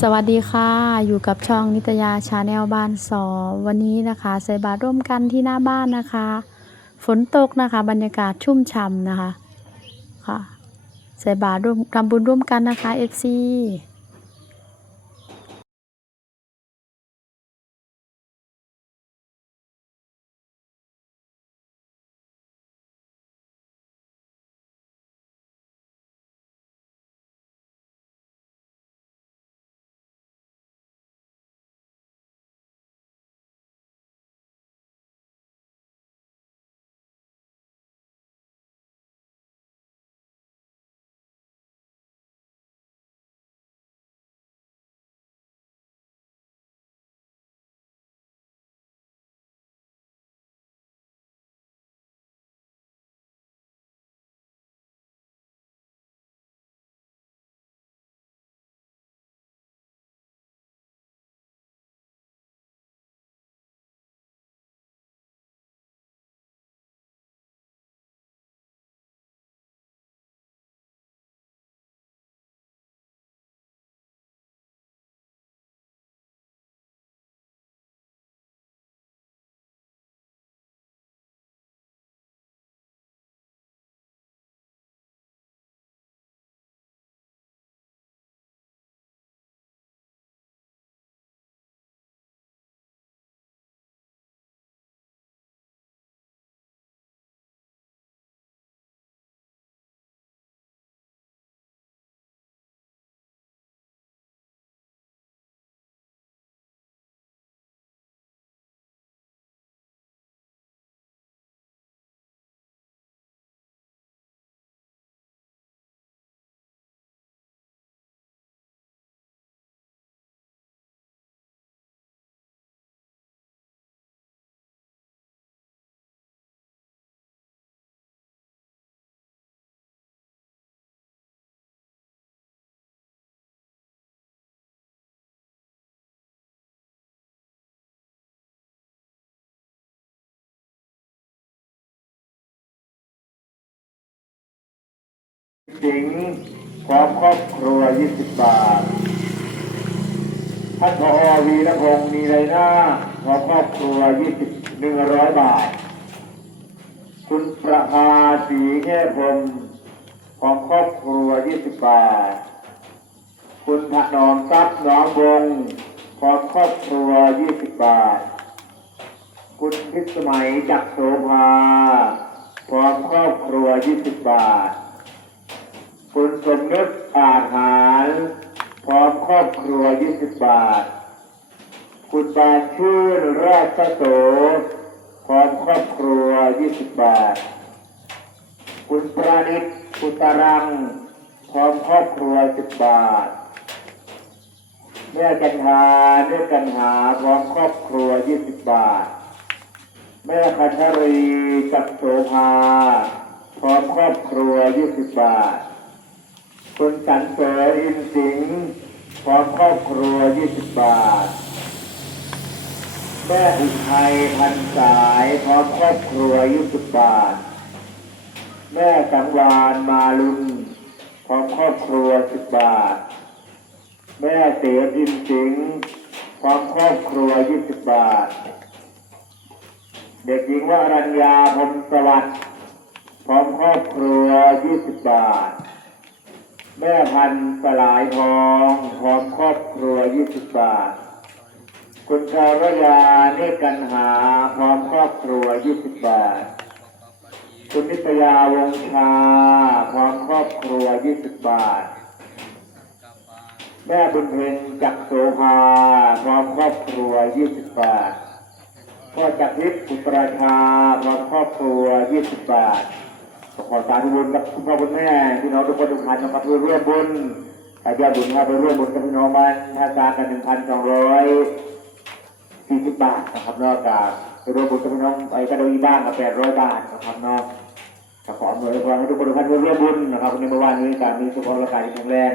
สวัสดีค่ะ อยู่กับช่องนิตยาชาแนลบ้านสอวันนี้นะคะ ใส่บาตรร่วมกันที่หน้าบ้านนะคะ ฝนตกนะคะ บรรยากาศชุ่มฉ่ำนะคะค่ะ ใส่บาตรร่วมทำบุญร่วมกันนะคะ FC สิง ห์พร้อมครอบครัว 20 บาท ท่านพอวีรพงศ์มีไรหน้าพร้อมครอบครัว 20 100 บาท คุณประภาสีแง่พรมพร้อมครอบครัว 20 บาท คุณถนอมทรัพย์น้องวงพร้อมครอบครัว 20 บาท คุณพิสมัยจักโสภาพร้อมครอบครัว 20 บาท คุณสมนึกอาหาร พร้อมครอบครัว 20 บาท คุณบานชื่นราชโสพร้อมครอบครัว 20 บาท คุณประนิตกุณตรัง พร้อมครอบครัว 10 บาทแม่กันหาเนื้อกันหาพร้อมครอบครัว 20 บาท แม่คันธรีจักรโสภาพร้อมครอบครัว 20 บาท คุณสันเสริญอินสิงห์พร้อมครอบครัว 20 บาท แม่อุทัยพันสายพร้อมครอบครัว 20 บาท แม่สังวานมาลุนพร้อมครอบครัว 10 บาท แม่เสียอินสิงห์พร้อมครอบครัว 20 บาท เด็กหญิงวรัญญาพรมสวัสดิ์พร้อมครอบครัว 20 บาท แม่พันธุ์สลายทองพร้อมครอบครัว20บบาท คุณชาวรยาเนกันหาพร้อมครอบครัว20บบาท คุณนิตยาวงชาพร้อมครอบครัว20บบาท แม่บุญเพ็งจักรโสภาพร้อมครอบครัว20บบาทพ่อจักรวิทย์อุตราชาพร้อมครอบครัว20บาท ขอสาธุบุญกับคุณพ่อคุณแม่พี่น้องทุกคนทุกท่านนะครับเพื่อร่วมบุญถ้าจะบุญถ้าไปร่วมบุญกับพี่น้องมันถ้าการกันหนึ่งพันสองร้อยสี่สิบบาทนะครับนอกจากไปร่วมบุญกับพี่น้องไปกระโดดบ้านกับแปดร้อยบาทนะครับนอกก็ขออำนวยพรให้ทุกคนทุกท่านร่วมบุญนะครับวันนี้เมื่อวานนี้การมีสุขภาพร่างกายที่แข็งแรง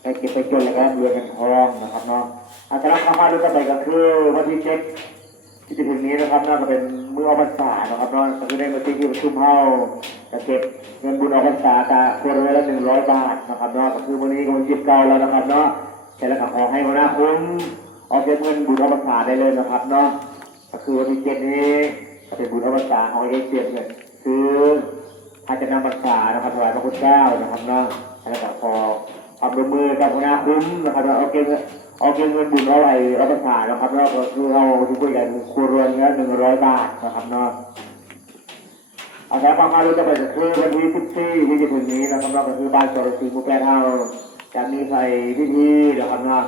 ไปเก็บไปจนแล้วก็รวยกันทองนะครับเนาะอัตราค่ามาด้วยกันไปก็คือวันที่เจ็ด ที่จะถึงนี้นะครับน่าจะเป็นมือออกพรรษานะครับเนาะก็คือได้มาที่ที่ประชุมเฮาจะเก็บเงินบุญออกพรรษาตาครัวเรือนละหนึ่งร้อยบาทนะครับเนาะก็คือวันนี้ก็วันจิบเก่าแล้วนะครับเนาะเสร็จแล้วก็ขอให้หัวหน้าคุ้มออกเก็บเงินบุญอวสาได้เลยนะครับเนาะก็คือวันที่เจ็ดนี้ก็เป็นบุญอวสาของเอเชียเนี่ยคืออาจจะนำบัตรษานะครับถวายพระคุณเจ้านะครับเนาะแล้วก็ขอ ความร่วมมือกับหน้าคุ้มนะครับว่าเอาเก็บเอาเก็บเงินบุญเอาไว้อวสานนะครับแล้วก็คือเราคุยกันครัวเรือนเนี้ยหนึ่งร้อยบาทนะครับเนาะอาสาความรู้จะไปจะคือวันที่14ที่จะถึงนี้นะครับเราก็คือบ้านจร์ซีมูแปดเฮาจะมีใส่พิธีนะครับเนาะ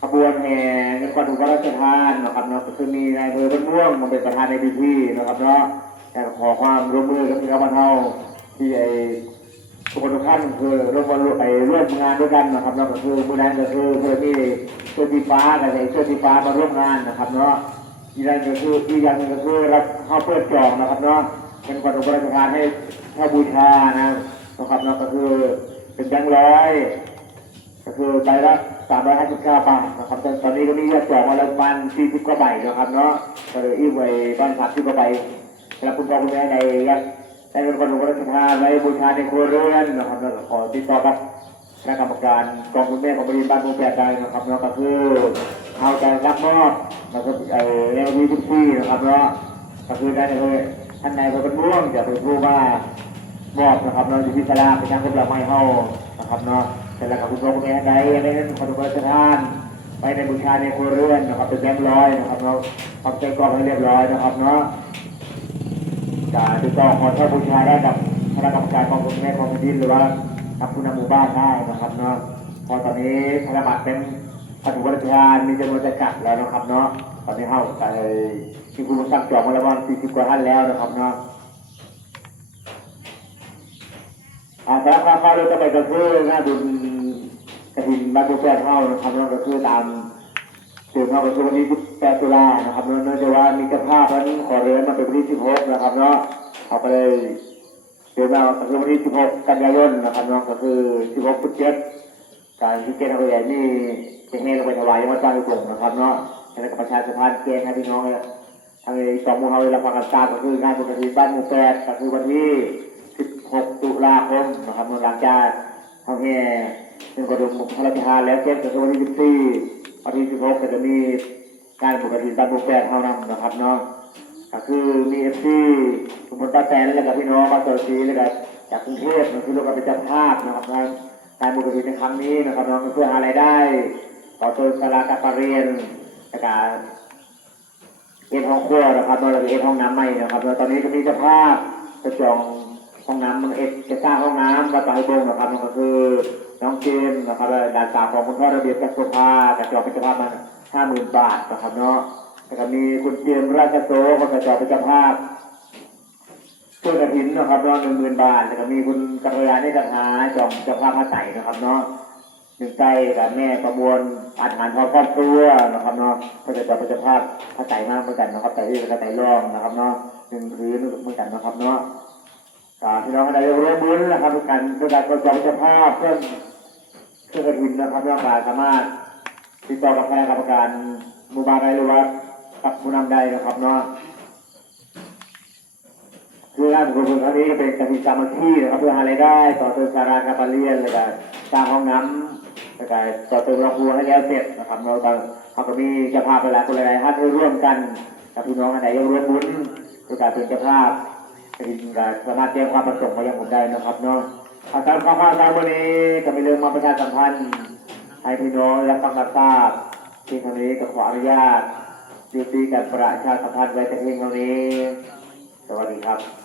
ขบวนแห่เงินขวัญถุงพระราชทานนะครับเนาะก็คือมีนายอำเภอบ้านม่วงมาเป็นประธานในพิธีนะครับเนาะแต่ขอความร่วมมือกับพี่น้องบ้านเฮาที่ไอ ทุกคนทุกท่านคือร่วมาร่วมไปร่วมงานด้วยกันนะครับเนาก็คือมือนั้นก็คือเพื่อที่เสื้อสีฟ้ากับใส่เสื้อสีฟ้ามาร่วมงานนะครับเนาะอีกอย่างก็คืออีกอย่างก็คือรับเข้าเปิดจองนะครับเนาะเป็นขวัญอุปราชทานให้ถ้าบูชานะนะครับเนาะก็คือเป็นแบงค์ร้อยก็คือใบละสามร้อยห้าสิบเก้าบาทนะครับตอนนี้ก็มียอดจองมาแล้วประมาณสี่สิบกว่าใบนะครับเนาะก็เลยอีกไว้บ้านสามสิบกว่าใบแล้วคุณพ่อคุณแม่ในยากได้เป็นขวัญอุปราชทานไว้บูชาในครัวเรือนนะครับแล้วขอติดต่อกับคณะกรรมการกองทุนแม่ของบริษัทบ้านมูแปดได้นะครับเนาะก็คือเอาใจรับมอบนะครับไอ้เรื่องนี้ทุกที่นะครับเนาะก็คือได้เลยท่านนายพระเป็นม่วงจะเป็นผู้ว่ามอบนะครับเนาะอยู่ที่สลาไปทางกำลังไม้เฮานะครับเนาะแต่ละกับคุณพ่อคุณแม่ใดได้นั้นขอทุกประทานไปในบูชาในครัวเรือนนะครับเป็นแบงค์ร้อยนะครับเนาะทำใจกรองให้เรียบร้อยนะครับเนาะ จะติดต่อขอเช่าบูชาได้กับคณะกรรมการกองทุนแม่ของแผ่นดินหรือว่ากับผู้นำหมู่บ้านได้นะครับเนาะพอตอนนี้ธนบัตรเป็นพันธุวัชทามีจำนวนจำกัดแล้วนะครับเนาะตอนนี้เข้าไปที่คุณสั่งจองมาแล้ววันสี่สิบกว่าท่านแล้วนะครับเนาะอาสาข้าข้าวเราจะไปกระคือหน้าบุญกระถินบ้านบุญแปดเท่านะครับเนาะก็คือตามถึงมาประชุมวันที่ 18ตุลานะครับเนื่องจากว่ามีเจ้าภาพนั้นขอเรียนมาเป็นวันที่16นะครับเนาะเขาก็เลยเดินมาประชุมวันที่16กันยายนนะครับเนาะก็คือ 16พุธเจ็ดการที่เกณฑ์ทางใหญ่นี่จะให้เราไปถวายยังวัดบ้านกลุ่มนะครับเนาะแล้วก็ประชาสัมพันธ์แจ้งให้พี่น้องเนี่ยทางสองมู่เฮาได้รับฟังกันทราบก็คืองานบุญกฐินบ้านหมู่แปดก็คือวันที่ 16 ตุลาคมนะครับหลังจากเขาแห่เป็นกระดุมพระราชทานแล้วเจ็ดก็คือวันที่ 14วันที่ 16ก็จะมี การปกติตามบุกแปดเท่านั้นนะครับเนาะก็คือมีเอฟซีสมุนป้าแตนแล้วก็พี่น้องบาเซอร์ซีแล้วก็จากกรุงเทพนะคือเราก็เป็นเจ้าภาพนะครับงานการปกติในครั้งนี้นะครับน้องเพื่อหารายได้ต่อตัวสลากาปเรียนและก็เอ็นห้องครัวนะครับแล้วก็เอ็นห้องน้ำใหม่นะครับแล้วตอนนี้ก็มีเจ้าภาพจะจองห้องน้ำมันเอ็ดจะสร้างห้องน้ำวัดปลายบงนะครับนั่นก็คือน้องเจมส์นะครับและดานสาวของคุณพ่อระเบียบกัสโซภาแต่จองเป็นเจ้าภาพมา ห้าหมื่นบาทนะครับเนาะแล้วก็มีคุณเจมราชโซก็จะจองเป็นเจ้าภาพช่วยกระถินนะครับเนาะหนึ่งหมื่นบาทแล้วก็มีคุณกัลยาณิกัหาจองเจ้าภาพผ้าไตรนะครับเนาะหนึ่งใจกับแม่ประมวลอาหารพอครอบครัวนะครับเนาะก็จะจองเป็นเจ้าภาพผ้าไตรมากเหมือนกันนะครับไตรที่กับไตรรองนะครับเนาะหนึ่งพื้นเหมือนกันนะครับเนาะอ่าพี่น้องอะไรร่วมบุญนะครับทุกการด้วยการประจองเจ้าภาพเพื่อนเพื่อกระถินนะครับเรื่องการสามารถ ติดต่อกับคณะกรรมการหมู่บ้านใดหรือว่ากับผู้นำใดนะครับเนาะคือการบุญบุญครั้งนี้เป็นกติกามาที่นะครับเพื่อหารายได้ ต่อเติมสาราคาปาเลียนแล้วก็สร้างห้องน้ำแล้วก็ต่อเติมโรงครัวให้แล้วเสร็จนะครับเราตอนเขาก็มีเจ้าภาพหลายคนหลายท่านร่วมกันกับพี่น้องอันไหนยังร่วมบุญด้วยการเป็นเจ้าภาพเป็นการสามารถแจ้งความประสงค์มายังผมได้นะครับเนาะอาการข้าวข้าวสารวันนี้ก็มีเรื่องมาประชาสัมพันธ์ ให้พี่น้องและปังรับทราบที่ทานี้ก็ขออนุญาตยุติการประชาสัมพันธ์ไว้แต่เพียงเท่านี้ สวัสดีครับ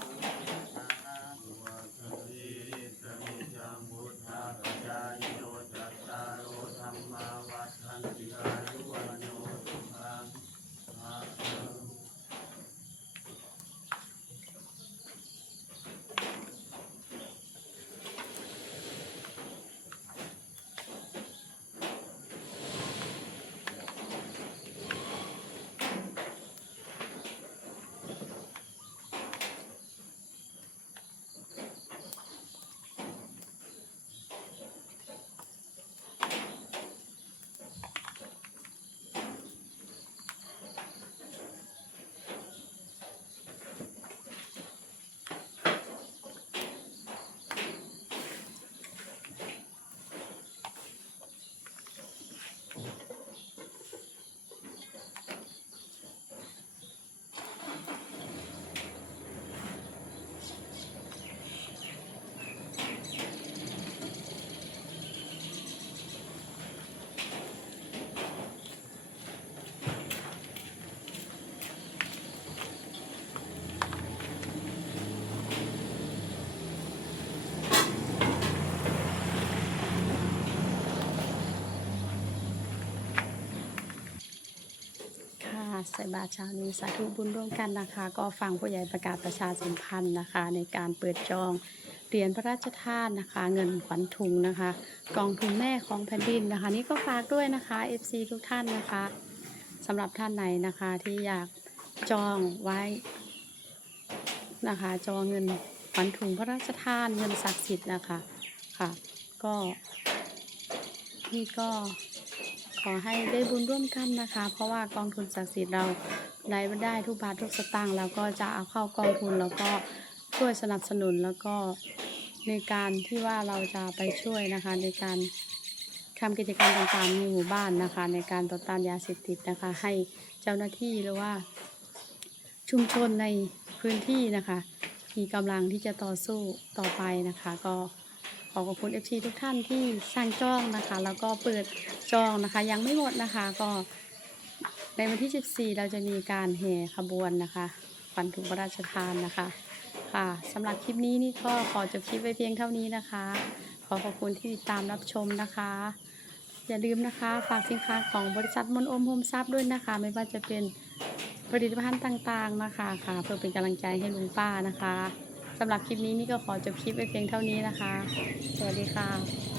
ใส่บาตรเช้านี้สาธุบุญร่วมกันนะคะ ก็ฟังผู้ใหญ่ประกาศประชาสัมพันธ์นะคะ ในการเปิดจองเหรียญพระราชทานนะคะ เงินขวัญถุงนะคะ กองทุนแม่ของแผ่นดินนะคะ นี่ก็ฝากด้วยนะคะ FC ทุกท่านนะคะสำหรับท่านไหนนะคะที่อยากจองไว้นะคะ จองเงินขวัญถุงพระราชทานเงินศักดิ์สิทธิ์นะคะค่ะ ก็นี่ก็ อให้ได้บุญร่วมกันนะคะ เพราะว่ากองทุนศักดิ์สิทธิ์เราได้ได้ทุกบาททุกสตางค์เราก็จะเอาเข้ากองทุนแล้วก็ช่วยสนับสนุนแล้วก็ในการที่ว่าเราจะไปช่วยนะคะ ในการทำกิจกรรมต่างๆในหมู่บ้านนะคะ ในการต่อต้านยาเสพติดนะคะ ให้เจ้าหน้าที่หรือว่า ชุมชนในพื้นที่นะคะ มีกำลังที่จะต่อสู้ต่อไปนะคะ ก็ อขอบคุณ FC ทุกท่านที่สั่งจองนะคะ แล้วก็เปิดจองนะคะ ยังไม่หมดนะคะก็ในวันที่ 14 เราจะมีการแห่ขบวนนะคะขวัญถุงพระราชทานนะคะ ค่ะสำหรับคลิปนี้นี่ก็ขอจบคลิปไว้เพียงเท่านี้นะคะ ขอขอบคุณที่ติดตามรับชมนะคะ อย่าลืมนะคะ ฝากสินค้าของบริษัทมนโอมโฮมซับด้วยนะคะ ไม่ว่าจะเป็นผลิตภัณฑ์ต่างๆนะคะค่ะ เพื่อเป็นกำลังใจให้ลุงป้านะคะ สำหรับคลิปนี้นี่ก็ขอจบคลิปไว้เพียงเท่านี้นะคะ สวัสดีค่ะ